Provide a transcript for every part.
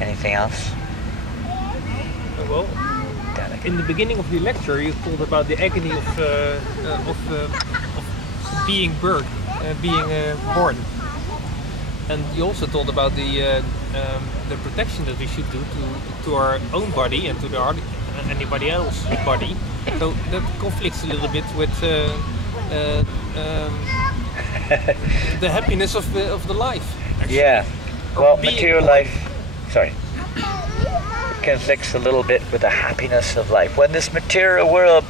Anything else? Well, in the beginning of the lecture, you told about the agony of being born, and you also told about the protection that we should do to our own body and to anybody else's body. So that conflicts a little bit with the happiness of the life. Actually. Yeah. Well, material life. Sorry. Conflicts a little bit with the happiness of life. When this material world,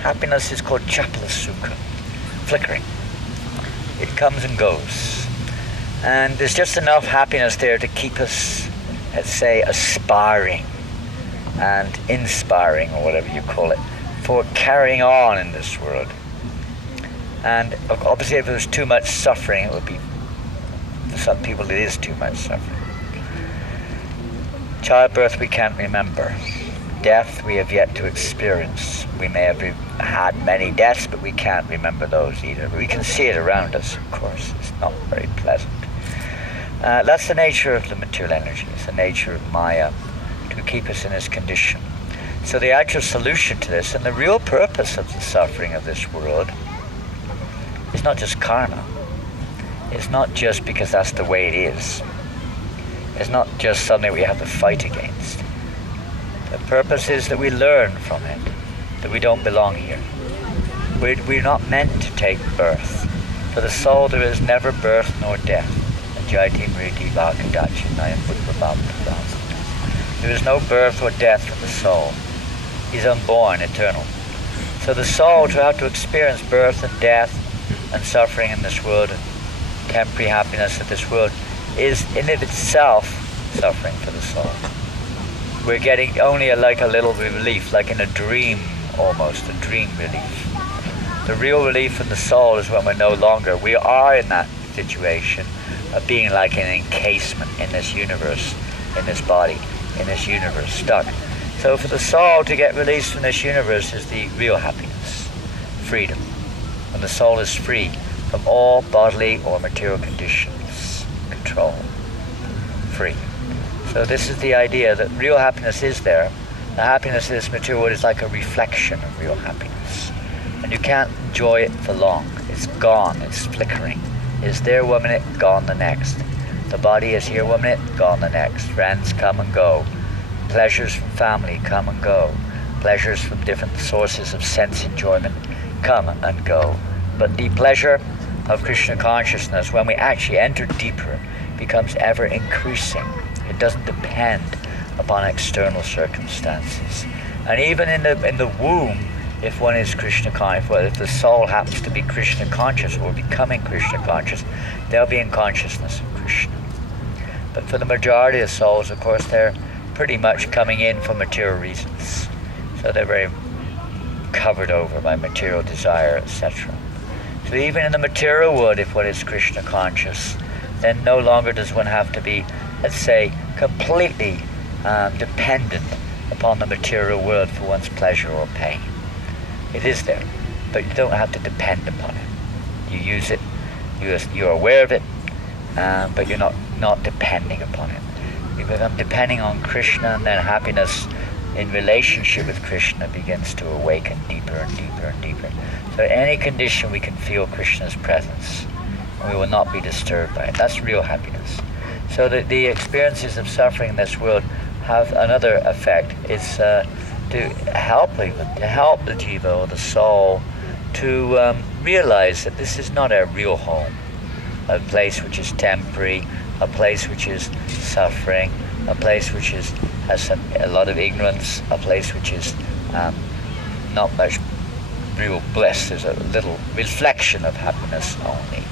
happiness is called chaplasukha, flickering. It comes and goes. And there's just enough happiness there to keep us, let's say, aspiring and inspiring, or whatever you call it, for carrying on in this world. And obviously if there was too much suffering, it would be, for some people it is too much suffering. Childbirth we can't remember. Death we have yet to experience. We may have had many deaths, but we can't remember those either. We can see it around us, of course. It's not very pleasant. That's the nature of the material energy. It's the nature of Maya, to keep us in this condition. So the actual solution to this, and the real purpose of the suffering of this world, is not just karma. It's not just because that's the way it is. It's not just something we have to fight against. The purpose is that we learn from it, that we don't belong here. We're not meant to take birth. For the soul there is never birth nor death. There is no birth or death for the soul. He's unborn, eternal. So the soul, to have to experience birth and death and suffering in this world, and temporary happiness of this world, is in of itself suffering for the soul. We're getting only like a little relief, like in a dream almost, a dream relief. The real relief in the soul is when we're no longer, we are in that situation of being like an encasement in this universe, in this body, in this universe, stuck. So for the soul to get released from this universe is the real happiness, freedom. When the soul is free from all bodily or material conditions, control, free. So this is the idea that real happiness is there. The happiness of this material world is like a reflection of real happiness. And you can't enjoy it for long. It's gone, it's flickering. It's there 1 minute, gone the next. The body is here 1 minute, gone the next. Friends come and go. Pleasures from family come and go. Pleasures from different sources of sense enjoyment come and go. But the pleasure of Krishna consciousness, when we actually enter deeper, becomes ever increasing. It doesn't depend upon external circumstances. And even in the womb, if one is Krishna conscious, well, if the soul happens to be Krishna conscious or becoming Krishna conscious, they'll be in consciousness of Krishna. But for the majority of souls, of course, they're pretty much coming in for material reasons. So they're very covered over by material desire, etc. So even in the material world, if one is Krishna conscious, then no longer does one have to be, let's say, completely dependent upon the material world for one's pleasure or pain. It is there, but you don't have to depend upon it. You use it, you're aware of it, but you're not depending upon it. You become depending on Krishna, and then happiness in relationship with Krishna begins to awaken deeper and deeper and deeper. So in any condition we can feel Krishna's presence. We will not be disturbed by it. That's real happiness. So the experiences of suffering in this world have another effect. It's to help the jiva or the soul to realize that this is not a real home, a place which is temporary, a place which is suffering, a place which has a lot of ignorance, a place which is not much real bliss. There's a little reflection of happiness only.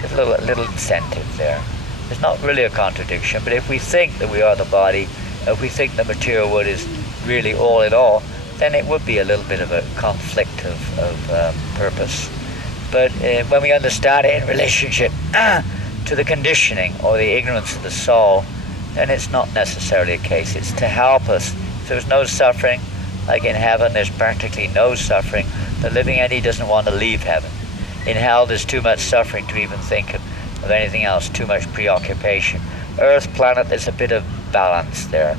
There's a little incentive there. There's not really a contradiction, but if we think that we are the body, if we think the material world is really all in all, then it would be a little bit of a conflict of purpose. But when we understand it in relationship to the conditioning or the ignorance of the soul, then it's not necessarily a case. It's to help us. If there's no suffering, like in heaven there's practically no suffering, the living entity doesn't want to leave heaven. In hell there's too much suffering to even think of anything else, too much preoccupation. Earth planet, there's a bit of balance there.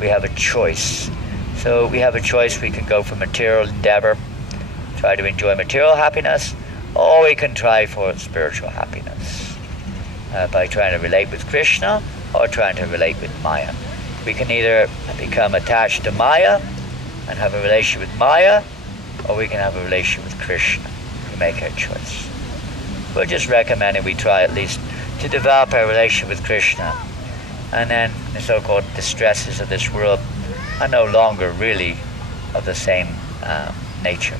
We have a choice. So we have a choice. We can go for material endeavor, try to enjoy material happiness, or we can try for spiritual happiness by trying to relate with Krishna or trying to relate with Maya. We can either become attached to Maya and have a relationship with Maya, or we can have a relationship with Krishna. We make our choice. We're just recommending we try at least to develop our relationship with Krishna, and then the so-called distresses of this world are no longer really of the same nature.